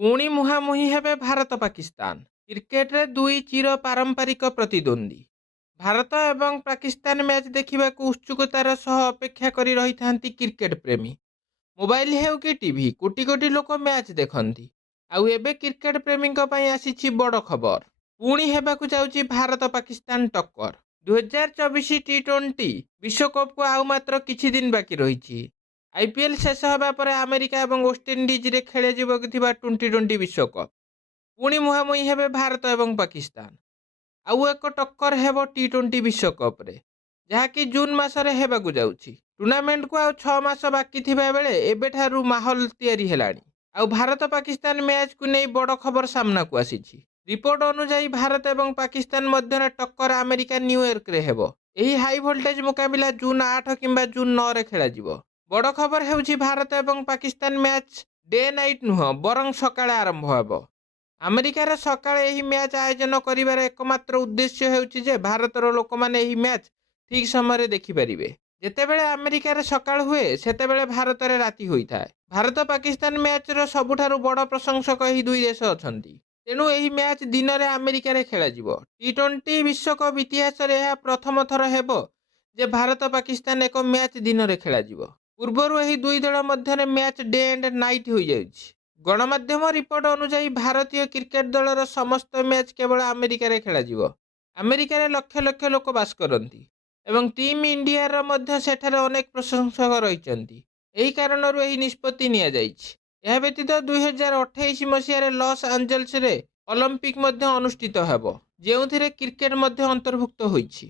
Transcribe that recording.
ପୁଣି ମୁହାଁମୁହିଁ ହେବେ ଭାରତ ପାକିସ୍ତାନ। କ୍ରିକେଟରେ ଦୁଇ ଚିର ପାରମ୍ପରିକ ପ୍ରତିଦ୍ୱନ୍ଦ୍ୱୀ। ଭାରତ ଏବଂ ପାକିସ୍ତାନ ମ୍ୟାଚ୍ ଦେଖିବାକୁ ଉତ୍ସୁକତାର ସହ ଅପେକ୍ଷା କରି ରହିଥାନ୍ତି କ୍ରିକେଟ ପ୍ରେମୀ। ମୋବାଇଲ ହେଉ କି ଟିଭି, କୋଟି କୋଟି ଲୋକ ମ୍ୟାଚ୍ ଦେଖନ୍ତି। ଆଉ ଏବେ କ୍ରିକେଟ ପ୍ରେମୀଙ୍କ ପାଇଁ ଆସିଛି ବଡ଼ ଖବର। ପୁଣି ହେବାକୁ ଯାଉଛି ଭାରତ ପାକିସ୍ତାନ ଟକ୍କର। 2024 ଟି20 ବିଶ୍ୱକପ୍କୁ ଆଉ ମାତ୍ର କିଛି ଦିନ ବାକି ରହିଛି। ଆଇପିଏଲ୍ ଶେଷ ହେବା ପରେ ଆମେରିକା ଏବଂ ୱେଷ୍ଟଇଣ୍ଡିଜରେ ଖେଳାଯିବାକୁ ଥିବା ଟି20 ବିଶ୍ୱକପ୍। ପୁଣି ମୁହାଁମୁହିଁ ହେବେ ଭାରତ ଏବଂ ପାକିସ୍ତାନ। ଆଉ ଏକ ଟକ୍କର ହେବ ଟି20 ବିଶ୍ୱକପ୍ରେ, ଯାହାକି ଜୁନ୍ ମାସରେ ହେବାକୁ ଯାଉଛି। ଟୁର୍ଣ୍ଣାମେଣ୍ଟକୁ ଆଉ 6 ମାସ ବାକି ଥିବା ବେଳେ ଏବେଠାରୁ ମାହୋଲ ତିଆରି ହେଲାଣି। ଆଉ ଭାରତ ପାକିସ୍ତାନ ମ୍ୟାଚ୍କୁ ନେଇ ବଡ଼ ଖବର ସାମ୍ନାକୁ ଆସିଛି। ରିପୋର୍ଟ ଅନୁଯାୟୀ ଭାରତ ଏବଂ ପାକିସ୍ତାନ ମଧ୍ୟରେ ଟକ୍କର ଆମେରିକା ନ୍ୟୁୟର୍କରେ ହେବ। ଏହି ହାଇ ଭୋଲ୍ଟେଜ୍ ମୁକାବିଲା ଜୁନ୍ 8 କିମ୍ବା ଜୁନ୍ 9ରେ ଖେଳାଯିବ। ବଡ଼ ଖବର ହେଉଛି ଭାରତ ଏବଂ ପାକିସ୍ତାନ ମ୍ୟାଚ୍ ଡେ ନାଇଟ୍ ନୁହଁ, ବରଂ ସକାଳେ ଆରମ୍ଭ ହେବ। ଆମେରିକାର ସକାଳେ ଏହି ମ୍ୟାଚ୍ ଆୟୋଜନ କରିବାର ଏକମାତ୍ର ଉଦ୍ଦେଶ୍ୟ ହେଉଛି ଯେ ଭାରତର ଲୋକମାନେ ଏହି ମ୍ୟାଚ୍ ଠିକ୍ ସମୟରେ ଦେଖିପାରିବେ। ଯେତେବେଳେ ଆମେରିକାରେ ସକାଳ ହୁଏ, ସେତେବେଳେ ଭାରତରେ ରାତି ହୋଇଥାଏ। ଭାରତ ପାକିସ୍ତାନ ମ୍ୟାଚ୍ର ସବୁଠାରୁ ବଡ଼ ପ୍ରଶଂସକ ଏହି ଦୁଇ ଦେଶ ଅଛନ୍ତି। ତେଣୁ ଏହି ମ୍ୟାଚ୍ ଦିନରେ ଆମେରିକାରେ ଖେଳାଯିବ। ଟି20 ବିଶ୍ୱକପ୍ ଇତିହାସରେ ଏହା ପ୍ରଥମ ଥର ହେବ ଯେ ଭାରତ ପାକିସ୍ତାନ ଏକ ମ୍ୟାଚ୍ ଦିନରେ ଖେଳାଯିବ। ପୂର୍ବରୁ ଏହି ଦୁଇ ଦଳ ମଧ୍ୟରେ ମ୍ୟାଚ୍ ଡେ ଏଣ୍ଡ ନାଇଟ୍ ହୋଇଯାଇଛି। ଗଣମାଧ୍ୟମ ରିପୋର୍ଟ ଅନୁଯାୟୀ ଭାରତୀୟ କ୍ରିକେଟ ଦଳର ସମସ୍ତ ମ୍ୟାଚ୍ କେବଳ ଆମେରିକାରେ ଖେଳାଯିବ। ଆମେରିକାରେ ଲକ୍ଷ ଲକ୍ଷ ଲୋକ ବାସ କରନ୍ତି ଏବଂ ଟିମ୍ ଇଣ୍ଡିଆର ମଧ୍ୟ ସେଠାରେ ଅନେକ ପ୍ରଶଂସକ ରହିଛନ୍ତି। ଏହି କାରଣରୁ ଏହି ନିଷ୍ପତ୍ତି ନିଆଯାଇଛି। ଏହା ବ୍ୟତୀତ 2028 ମସିହାରେ ଲସ୍ ଆଞ୍ଜେଲସରେ ଅଲିମ୍ପିକ୍ ମଧ୍ୟ ଅନୁଷ୍ଠିତ ହେବ, ଯେଉଁଥିରେ କ୍ରିକେଟ ମଧ୍ୟ ଅନ୍ତର୍ଭୁକ୍ତ ହୋଇଛି।